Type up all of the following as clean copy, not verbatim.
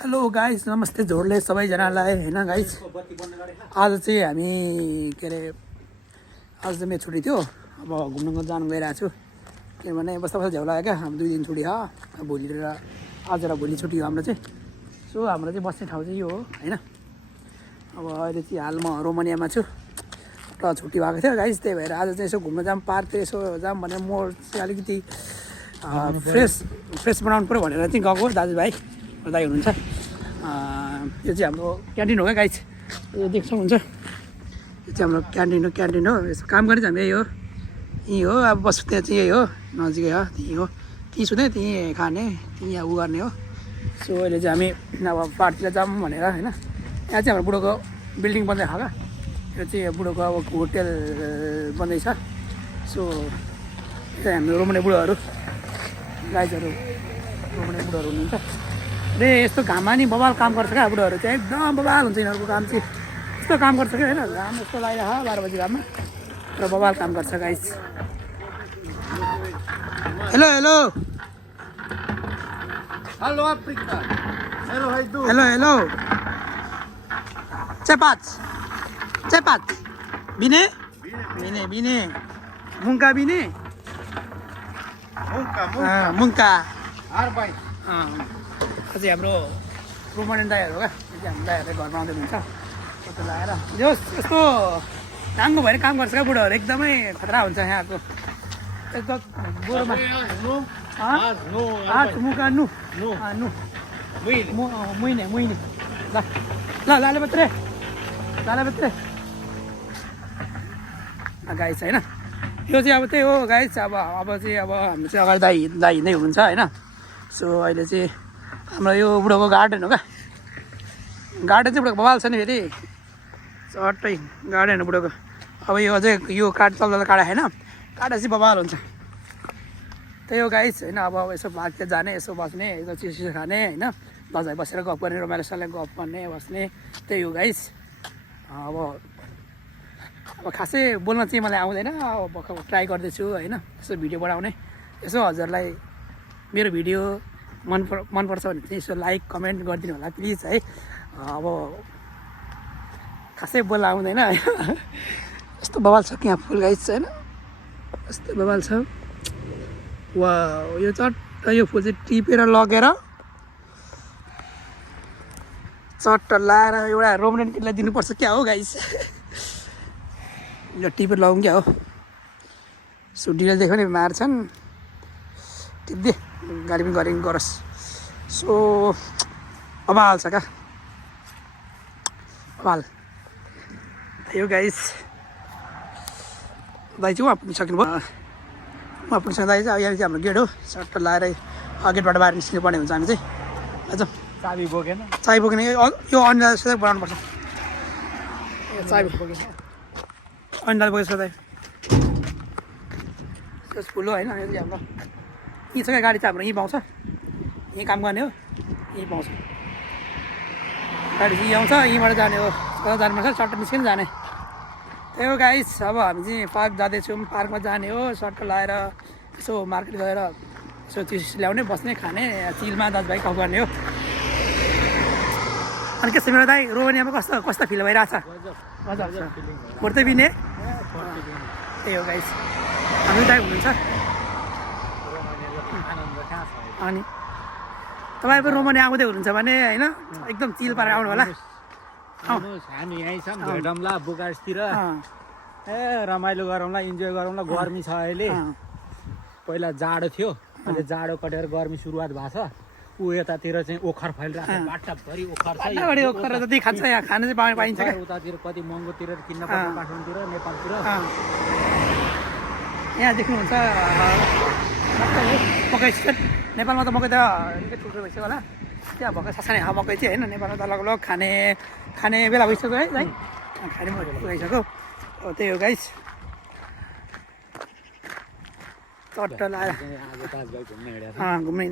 Hello guys, नमस्ते जोडले सबैजनालाई होइन गाइस। आज चाहिँ हामी के अरे आज चाहिँ मेरो छुट्टी थियो। अब घुम्न जानु गइरहेको छु किनभने बस्दा बस्दा झ्याउ लाग्यो क्या। हाम्रो 2 दिन छुट्टी हो, भोलि र आज र भोलि छुट्टी हो हाम्रो चाहिँ। सो हाम्रो चाहिँ बस्ने ठाउँ चाहिँ यो हो होइन। अब अहिले चाहिँ हाल म रोमानियामा छु र छुट्टी भएको थियो गाइस, त्यही भएर आज चाहिँ यसो घुम्न जाऊँ, पार्कतिर यसो जाऊँ भनेर म चाहिँ अलिकति फ्रेस बनाउनु पऱ्यो भनेर चाहिँ गएको दाजुभाइ दाइ हुनुहुन्छ। यो चाहिँ हाम्रो क्यान्टिन हो क्या गाइस, यो देख्न सक्नुहुन्छ। यो चाहिँ हाम्रो क्यान्टिन हो। यसो काम गर्ने चाहिँ हामी यही हो, यहीँ हो। अब बस्नु त्यहाँ चाहिँ यही हो, नजिकै हो, त्यहीँ हो। त्यहीँ सुत्ने, त्यहीँ खाने, त्यहीँ ऊ गर्ने हो। सो अहिले चाहिँ हामी अब पार्कतिर जाऊँ भनेर होइन। यहाँ चाहिँ हाम्रो बुढोको बिल्डिङ बन्दैछ क्या। यो चाहिँ बुढोको अब होटेल बन्दैछ। सो यो चाहिँ हाम्रो रोमने बुढोहरू गाइजहरू रोमने बुढोहरू हुनुहुन्छ। रे यस्तो घाममा नि बबाल काम गर्छ क्या बुढोहरू चाहिँ, एकदम बबाल हुन्छ यिनीहरूको काम चाहिँ। यस्तो काम गर्छ क्या होइन, घाम यस्तो लगाइरहेको 12 बजी घाममा र बबाल काम गर्छ guys. Hello hello Halo Afrika. Halo Haidu. Hello hello cepat bine bine munka bine Munka. Arbeit अझै हाम्रो रोमन दाइहरू हो क्या। यो चाहिँ हाम्रो दाइहरूले घरमा आउँदै हुन्छ त्यो लगाएर यस्तो नाङ्गो भएर काम गर्छ क्या बुढोहरू, एकदमै खतरा हुन्छ यहाँको। यस्तो बुढोमा मुका नु मुइने ल लाले बत्रे गाइस होइन। यो चाहिँ अब त्यही हो गाइस। अब चाहिँ अब हाम्रो चाहिँ अगाडि दाइ नै हुनुहुन्छ होइन। सो अहिले चाहिँ हाम्रो यो बुढोको गार्डन हो क्या। गार्डन चाहिँ बुढोको बवाल छ नि फेरि, चट्टै गार्डन हो बुढोको। अब यो अझै यो काठ तल काँडा होइन, काँडा चाहिँ बवाल हुन्छ। त्यही हो गाइस होइन। अब यसो पार्कतिर जाने, यसो बस्ने, यसो चिसो खाने होइन, दाजुभाइ बसेर गफ गर्ने, रमाइलोसँगले गफ गर्ने बस्ने, त्यही हो गाइस। अब खासै बोल्न चाहिँ मलाई आउँदैन, अब भर्खर ट्राई गर्दैछु होइन यसो भिडियो बनाउने। यसो हजुरलाई मेरो भिडियो मनपर्छ भने चाहिँ यसो लाइक कमेन्ट गरिदिनु होला प्लिज है। अब खासै बोल्न आउँदैन होइन। यस्तो बवाल छ यहाँ फुल गाइस होइन, यस्तो बवाल छ। वा यो चट्ट यो फुल चाहिँ टिपेर लगेर चट्ट लाएर एउटा रोमनेन्टलाई दिनुपर्छ क्या हो गाइस। यो टिपेर लगाउँ क्या हो। सो डिल देख्यो भने मार्छन्, टिप्दे गाडी पनि गरोस्। सो बवाल छ क्या बवाल। यो गाइस दाइ चाहिँ उहाँ पुगिसक्नु भयो, उहाँ पुगिसक्नु दाइ चाहिँ। अब यहाँ चाहिँ हाम्रो गेट हो, सट्ट लाएर गेटबाट बाहिर निस्किनु पर्ने हुन्छ हामी चाहिँ। अझ चाबी बोकेन यो अन्डाल बनाउनुपर्छ। चाबी बोकेन अन्डाल बोकेछ दाइ फुल हो होइन। यो चाहिँ हाम्रो यहीँ छ क्या गाडी चाहिँ हाम्रो, यहीँ पाउँछ, यहीँ काम गर्ने हो, यहीँ पाउँछ गाडी चाहिँ यहीँ आउँछ, यहीँबाट जाने हो। कता जानुपर्छ सट्ट निस्किनु जाने। त्यही हो गाइस। अब हामी चाहिँ पार्क जाँदैछौँ, पार्कमा जाने हो सट्ट लगाएर यसो मार्केट गएर यसो चिज ल्याउने, बस्ने, खाने, चिलमा दाजुभाइ कफ गर्ने हो। अनि के छ मेरो दाइ, रोमानियामा कस्तो फिल भइरहेछ? मजा आउँछ फोर्ते बिने। त्यही हो गाइस, हाम्रो दाइ हुनुहुन्छ। अनि तपाईँ पनि रोमानिया आउँदै हुनुहुन्छ भने होइन एकदम चिल पारेर आउनु होला। हामी यहीँ छौँ, भेटौँला बुकार्सतिर, रमाइलो गरौँला, इन्जोय गरौँला। गर्मी छ अहिले, पहिला जाडो थियो, अहिले जाडो कटेर गर्मी सुरुवात भएको छ। ऊ यतातिर चाहिँ ओखर फैलिरहेको छ, बाटाभरि ओखर छ। ओखर जति खान्छ यहाँ खान चाहिँ पाइन्छ क्या। उतातिर कति महँगोतिर किन्न पर्छ, काठमाडौँतिर, नेपालतिर। यहाँ देख्नुहुन्छ मकै स्टेट। नेपालमा त मकै त निकै ठुल्ठुलो भइसक्यो होला, त्यहाँ भर्खर सासाने मकै चाहिँ होइन। नेपालमा त अलग अलग खाने बेला भइसक्यो है दाइ, खाने भइसक्यो। त्यही हो गाइस। चट्ट लगाएर घुम्ने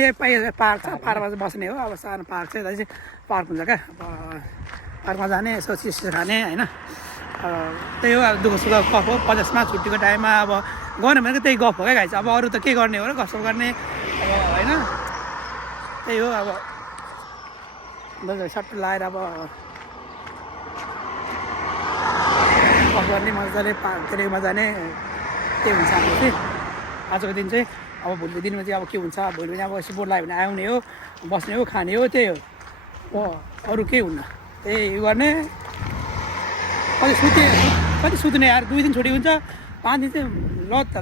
यही पार्क छ, पार्कमा चाहिँ बस्ने हो। अब सानो पार्क चाहिँ दाइ चाहिँ पार्क हुन्छ क्या। पार्कमा जाने, यसो चिसो खाने होइन। त्यही हो अब दुःख सुख गफ हो। 50मा छुट्टीको टाइममा अब गर्ने भनेको त्यही गफ हो क्या गाइस। अब अरू त के गर्ने हो र, गफसफ गर्ने अब होइन। त्यही हो अब दाजुभाइ सट्ट लाएर अब गफ गर्ने मजाले के अरे मजाले के हुन्छ हाम्रो चाहिँ आजको दिन चाहिँ अब भोलिको दिनमा चाहिँ अब के हुन्छ भोलि पनि अब यसो बोट लाग्यो भने आउने हो बस्ने हो खाने हो त्यही हो अरू केही हुन्न त्यही गर्ने कति सुत्ने यार 2 दिन छुट्टी हुन्छ 5 दिन चाहिँ लत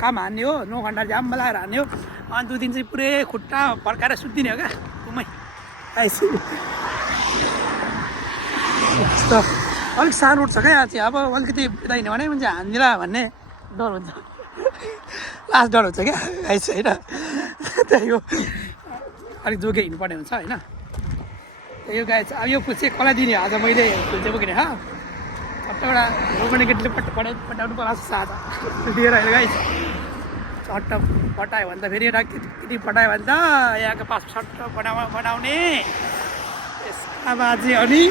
काम हान्ने हो 9 घन्टा जाम लगाएर हान्ने हो अनि 2 दिन चाहिँ पुरै खुट्टा फर्काएर सुत्दिने हो क्या घुमै यस्तो अलिक सानो उठ्छ क्या चाहिँ अब अलिकति बिताइने भने मान्छे हान्दिला भन्ने डर हुन्छ लास्ट डर हुन्छ क्या आइस होइन त्यही हो अलिक जोगे हिँड्नुपर्ने हुन्छ होइन यो गाई चाहिँ अब यो फुल चाहिँ कसलाई दिने आज मैले फुल चाहिँ बोकिने हा एउटा रोमने केटीले पटाउनु पर्ला सादा दिएर होइन गाई चट्ट पटायो भने त फेरि एउटा केटी पटायो भने त यहाँको पास सट्ट बनाउने यसका बाजे अनि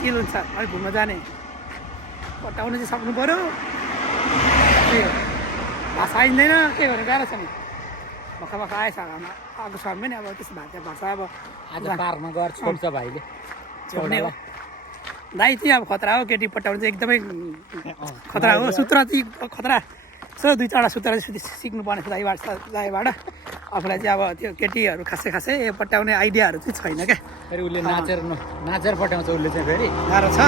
के हुन्छ अलिक घुम्न जाने पटाउनु चाहिँ सक्नु पऱ्यो त्यही हो भाषा आइँदैन के गर्नु गाह्रो छ नि भर्खर आएछ आएको छ भने अब त्यस्तो भएको भाषा अब आज पार्कमा गएर छोड्छ भाइले छोड्ने हो दाइ चाहिँ अब खतरा हो केटी पटाउनु चाहिँ एकदमै खतरा हो सूत्र चाहिँ खतरा यसो 2-4 सूत्र चाहिँ सिक्नुपर्ने छ दाइबाट आफूलाई चाहिँ अब त्यो केटीहरू खासै पटाउने आइडियाहरू चाहिँ छैन क्या फेरि उसले नाचेर पठाउँछ उसले चाहिँ फेरि गाह्रो छ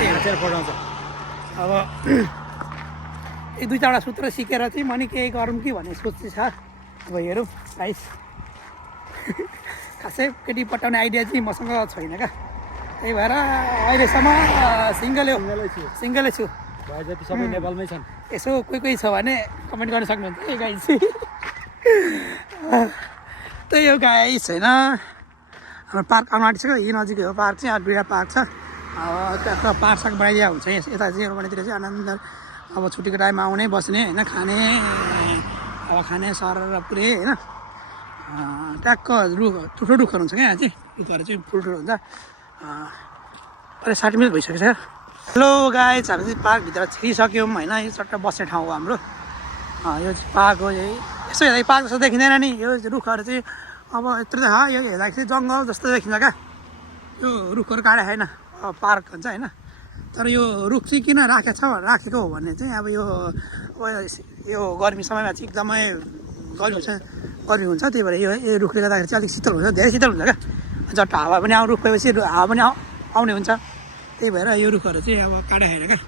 नाचेर पठाउँछ अब एक 2-4 सूत्र सिकेर चाहिँ म नि केही गरौँ कि भन्ने सोच चाहिँ छ अब हेरौँ साइज खासै केटी पटाउने आइडिया चाहिँ मसँग छैन क्या त्यही भएर अहिलेसम्म सिङ्गलै छु भाइ जति सबै नेपालमै छन् यसो कोही छ भने कमेन्ट गर्न सक्नुहुन्छ ए गाई चाहिँ त्यही हो गाई छैन हाम्रो पार्क आउनु आँटिसक्यो यही नजिकै हो पार्क चाहिँ बिडा पार्क छ त्यहाँ पार्क सार्क बनाइदिएको हुन्छ यता चाहिँ रोमानितिर चाहिँ आनन्द अब छुट्टीको टाइममा आउने बस्ने होइन खाने अब खाने सर पुरै होइन ट्याक्क रुख ठुल्ठुलो रुखहरू हुन्छ क्या यहाँ चाहिँ रुखहरू चाहिँ ठुल्ठुलो हुन्छ अहिले 60 मिनट भइसकेको छ हेलो गाइज हामी चाहिँ पार्कभित्र छिरिसक्यौँ होइन यो चट्ट बस्ने ठाउँ हो हाम्रो यो चाहिँ पार्क हो यही यसो हेर्दा पार्क जस्तो देखिँदैन नि यो रुखहरू चाहिँ अब यत्रो त यो हेर्दाखेरि चाहिँ जङ्गल जस्तो देखिन्छ क्या यो रुखहरू काटेको छैन पार्क हुन्छ होइन तर यो रुख चाहिँ किन राखेको हो भन्ने चाहिँ अब यो गर्मी समयमा चाहिँ एकदमै गर्मी हुन्छ त्यही भएर यो रुखले गर्दाखेरि चाहिँ अलिक शीतल हुन्छ धेरै शीतल हुन्छ क्या झट्ट हावा पनि रुख भएपछि हावा पनि आउने हुन्छ त्यही भएर यो रुखहरू चाहिँ अब काटेको छैन क्या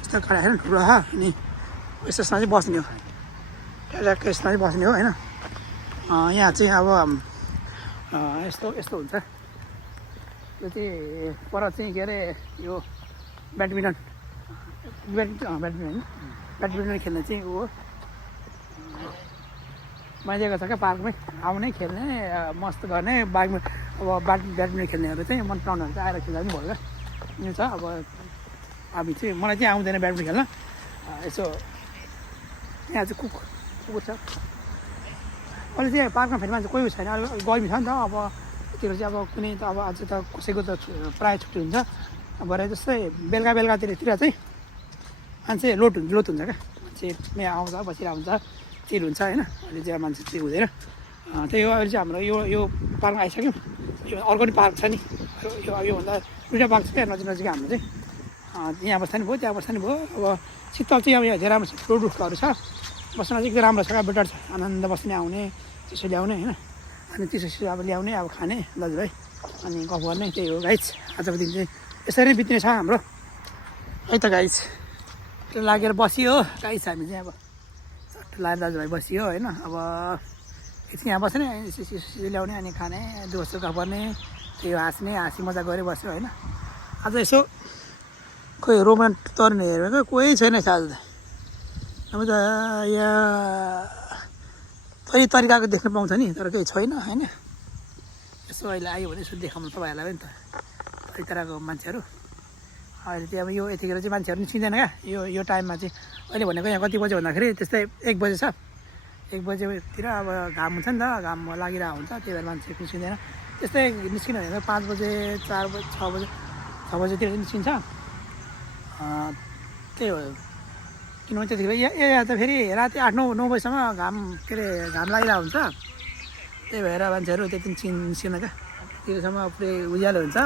यस्तो काटेको छैन ठुलो अनि यसमा चाहिँ बस्ने हो ट्याक्क यसमा चाहिँ बस्ने हो होइन यहाँ चाहिँ अब यस्तो हुन्छ यो चाहिँ पर चाहिँ के अरे यो ब्याडमिन्टन खेल्ने चाहिँ ऊ हो माइदिएको छ क्या पार्कमै आउने खेल्ने मस्त गर्ने बाइकमा अब ब्याडमिन्टन खेल्नेहरू चाहिँ मन पराउनेहरू चाहिँ आएर खेल्दा पनि भयो क्या यो छ अब हामी चाहिँ मलाई चाहिँ आउँदैन ब्याडमिन्टन खेल्न यसो यहाँ चाहिँ कुकुर छ अहिले चाहिँ पार्कमा फेरि मान्छे कोही छैन गर्मी छ नि त अब यतिखेर चाहिँ अब कुनै त अब आज त कसैको त प्रायः छुट्टी हुन्छ भरे जस्तै बेलुकातिर चाहिँ मान्छे लोड हुन्छ क्या मान्छे यहाँ आउँछ बसिरहेको हुन्छ चिल हुन्छ होइन अहिले चाहिँ मान्छे चाहिँ हुँदैन त्यही हो अहिले चाहिँ हाम्रो यो पार्कमा आइसक्यौँ यो अर्को पनि पार्क छ नि योभन्दा 2टा पार्क छ क्या नजिक हाम्रो चाहिँ यहाँ बस्दा नि भयो त्यहाँ बस्दा नि भयो अब शीतल चाहिँ अब यहाँ धेरै राम्रो छ ठुलो रुखहरू छ बस्न चाहिँ एकदम राम्रो छ क्या बेटर छ आनन्द बस्ने आउने चिसो ल्याउने होइन अनि चिसो अब ल्याउने अब खाने दाजुभाइ अनि गफ गर्ने त्यही हो गाइज आजको दिन चाहिँ यसरी नै बित्ने छ हाम्रो है त गाइज त्यो लागेर बसियो गाइज हामी चाहिँ अब लाएर दाजुभाइ बसियो होइन अब एकछिन यहाँ बस्ने चिसो ल्याउने अनि खाने दोस्तो गफ गर्ने त्यो हाँसी मजा गरेर बस्यो होइन आज यसो खोइ रोमान तर्ने हेरेको कोही छैन आज त अब त यहाँ तरिकाको देख्न पाउँछ नि तर केही छैन होइन यसो अहिले आयो भने यसो देखाउनु तपाईँहरूलाई पनि त तरिकाको मान्छेहरू अहिले चाहिँ अब यो यतिखेर चाहिँ मान्छेहरू निस्किँदैन क्या यो टाइममा चाहिँ अहिले भनेको यहाँ कति बजे भन्दाखेरि त्यस्तै 1 बजे छ 1 बजेतिर अब घाम हुन्छ नि त घाम लागिरहेको हुन्छ त्यही भएर मान्छे निस्किँदैन त्यस्तै निस्किन भने 5 बजे 4 बजे 6 बजेतिर निस्किन्छ त्यही हो किनभने त्यतिखेर यहाँ त फेरि राति 8-9 बजीसम्म घाम लागिरहेको हुन्छ त्यही भएर मान्छेहरू त्यति चिन्सिन क्या त्योसम्म पुरै उज्यालो हुन्छ।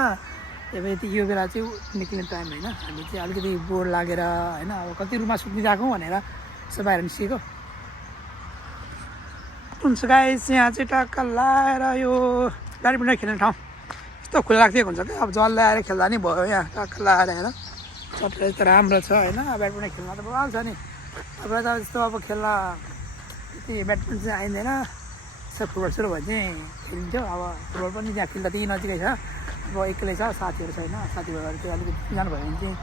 त्यही यो बेला चाहिँ निक्लिने टाइम होइन, हामी चाहिँ अलिकति बोर लागेर होइन अब कति रुममा सुत्निरहेको भनेर यसो बाहिर निस्किएको हुन्छ गाइस। यहाँ चाहिँ टक्क लाएर यो ब्याडमिन्टन खेल्ने ठाउँ यस्तो खुला राखिदिएको हुन्छ क्या, अब जल ल्याएर खेल्दा नि भयो। यहाँ टक्क लाएर हेर सबै त राम्रो छ होइन, ब्याडमिन्टन खेल्न त बल छ नि। तपाईँलाई त यस्तो अब खेल्न त्यति ब्याडमिन्टन चाहिँ आइँदैन, यसो फुटबल सुरु भयो चाहिँ खेलिन्थ्यो। अब फुटबल पनि त्यहाँ फिल्ड त्यही नजिकै छ, अब एक्लै छ, साथीहरू छैन, साथीभाइहरू चाहिँ अलिकति जानुभयो भने चाहिँ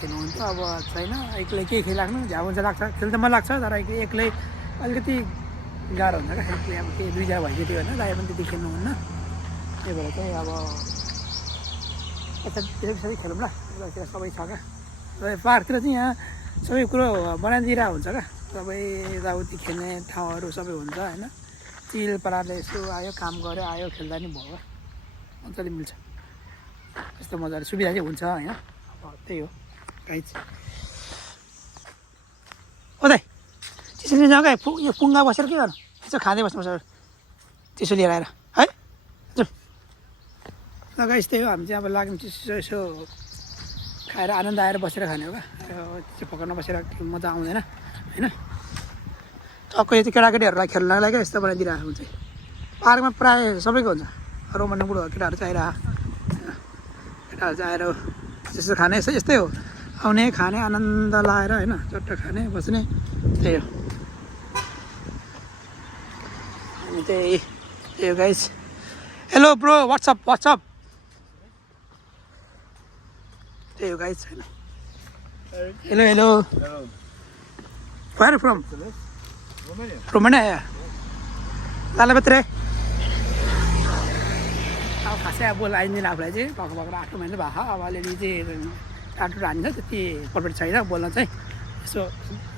खेल्नुहुन्थ्यो। अब छैन, एक्लै के खेलिराख्नु, झ्याउ हुन्छ लाग्छ, खेल्नु त मन लाग्छ तर एक्लै अलिकति गाह्रो हुन्छ क्या। एक्लै अब केही दुईजना भइसक्यो त्यो होइन, दाइ पनि त्यति खेल्नुहुन्न, त्यही भएर चाहिँ अब यता त्यसरी खेलौँ ल। यतातिर सबै छ क्या, पार्कतिर चाहिँ यहाँ सबै कुरो बनाइदिरहेको हुन्छ क्या, सबै यताउति खेल्ने ठाउँहरू सबै हुन्छ होइन। चिल पाराले यसो आयो, काम गऱ्यो, आयो, खेल्दा नि भयो, मजाले मिल्छ। यस्तो मजाले सुविधा चाहिँ हुन्छ होइन, अब त्यही हो गाइस। ओ दाइ त्यसरी जाउँ क्या, यो पुङ्गा बसेर के गर्नु, यसो खाँदै बस्नुपर्छ चिसो लिएर आएर है। जाउँ ल गाइस, त्यही हो, हामी चाहिँ अब लाग्ने चिसो यसो खाएर आनन्द आएर बसेर खाने हो क्या, त्यो पकाउन बसेर मजा आउँदैन होइन। टक्क यो चाहिँ केटाकेटीहरूलाई खेल्नलाई क्या यस्तो बनाइदिइरहेको हुन्छ। पार्कमा प्रायः सबैको हुन्छ, रोमन बुढो केटाहरू चाहिँ आइरहेको, केटाहरू चाहिँ आएर त्यस्तो खाने यस्तै हो, आउने खाने आनन्द लाएर होइन, चट्ट खाने बस्ने त्यही हो। अनि त्यही हो गाइस। हेलो ब्रो, वाट्सअप त्यही हो गाइस होइन। Hello where from? Romania. Lala betre. अब खासै अब बोलाइदिनु आफूलाई चाहिँ भएको आठो महिना भएको, अब अलिअलि चाहिँ टाटो हान्छ, त्यति पर्फेक्ट छैन बोल्न चाहिँ। यसो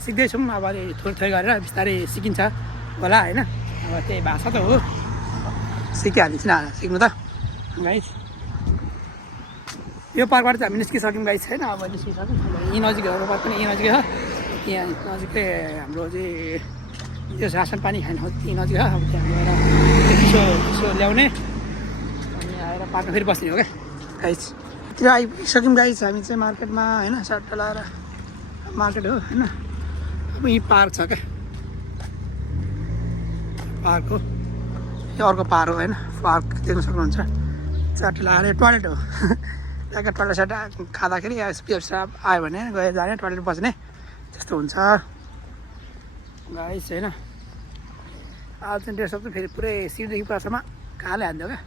सिक्दैछौँ, अब अलि थोरै गरेर बिस्तारै सिकिन्छ होला होइन। अब त्यही भाषा त हो, सिकिहालिन्छ सिक्नु त गाइस। यो पार्कबाट चाहिँ हामी निस्किसक्यौँ गाइस होइन, अब निस्किसक्यौँ। यहीँ नजिकहरू पनि यहीँ नजिकै छ, यहाँ नजिकै हाम्रो चाहिँ त्यो रासन पानी खाने त्यहीँ नजिक छ। अब त्यहाँ गएर चिसो ल्याउने अनि आएर पार्कमा फेरि बस्ने हो क्या गाइस। त्यो आइसक्यौँ गाइस हामी चाहिँ मार्केटमा होइन, सर्ट लाएर मार्केट हो होइन। अब यहीँ पार्क छ क्या, पार्क हो यो, अर्को पार्क हो होइन, पार्क देख्न सक्नुहुन्छ। सर्ट लाएर टोइलेट हो, त्यहाँको टोइलेट सर्ट खाँदाखेरि पिएफ आयो भने गएर जाने, टोइलेट बस्ने त्यस्तो हुन्छ गाइस होइन। आज चाहिँ ड्रेसअप चाहिँ फेरि पुरै सिउदेखि पुरासम्म कालो हान्थ्यो क्या,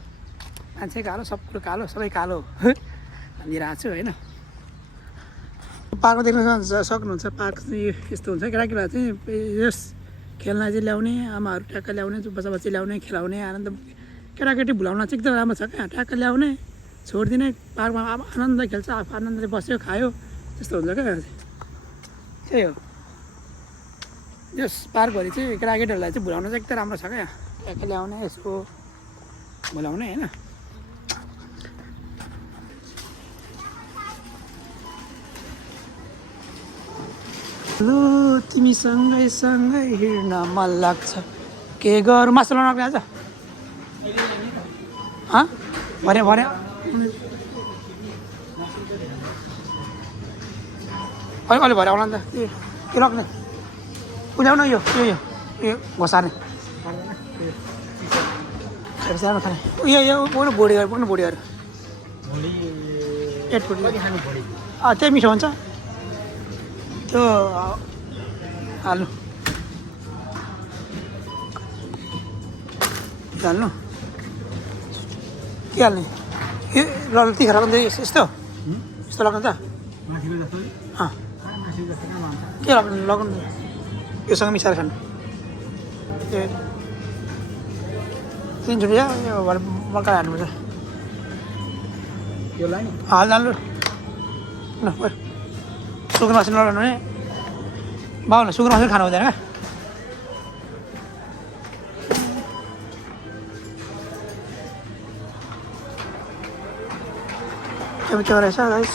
मान्छे कालो, सब कुरो कालो, सबै कालो हानिरहेको छु होइन। पार्कमा देख्न सक्नुहुन्छ, पार्क चाहिँ यस्तो हुन्छ, केटाकेटा चाहिँ यस खेल्न चाहिँ ल्याउने, आमाहरू ट्याक्क ल्याउने, बच्चा बच्ची ल्याउने, खेलाउने, आनन्द केटाकेटी भुलाउन चाहिँ एकदम राम्रो छ क्या। ट्याक्क ल्याउने, छोडिदिने, पार्कमा अब आनन्द खेल्छ, आफू आनन्दले बस्यो खायो त्यस्तो हुन्छ क्या, त्यही हो। यस पार्कभरि चाहिँ केटाकेटीहरूलाई चाहिँ भुलाउन चाहिँ एकदम राम्रो छ क्या, ट्याक्क ल्याउने, यसको भुलाउने होइन। लु तिमीसँगै सँगै हिँड्न मन लाग्छ, के गरौँ मासु लगाउनु आज भने अहिले भरे आउला नि त, के लग्ने उनीहरू न यो घोसार्ने सानो खाने यो बोडीहरू पनि बोडीहरू त्यही मिठो हुन्छ त्यो हाल्नु हाल्नु के हाल्ने ल तिखेर लगाउँदै यस्तो यस्तो लगाउनु त के लगाउनु योसँग मिसाएर खानु तिनचोटि यो मर्काएर हाल्नुपर्छ हाल्नु ल सुँगुर मासु नलाउनु भने बाउलाई सुँगुर मासु खानु हुँदैन क्या त्यो रहेछ गाइस।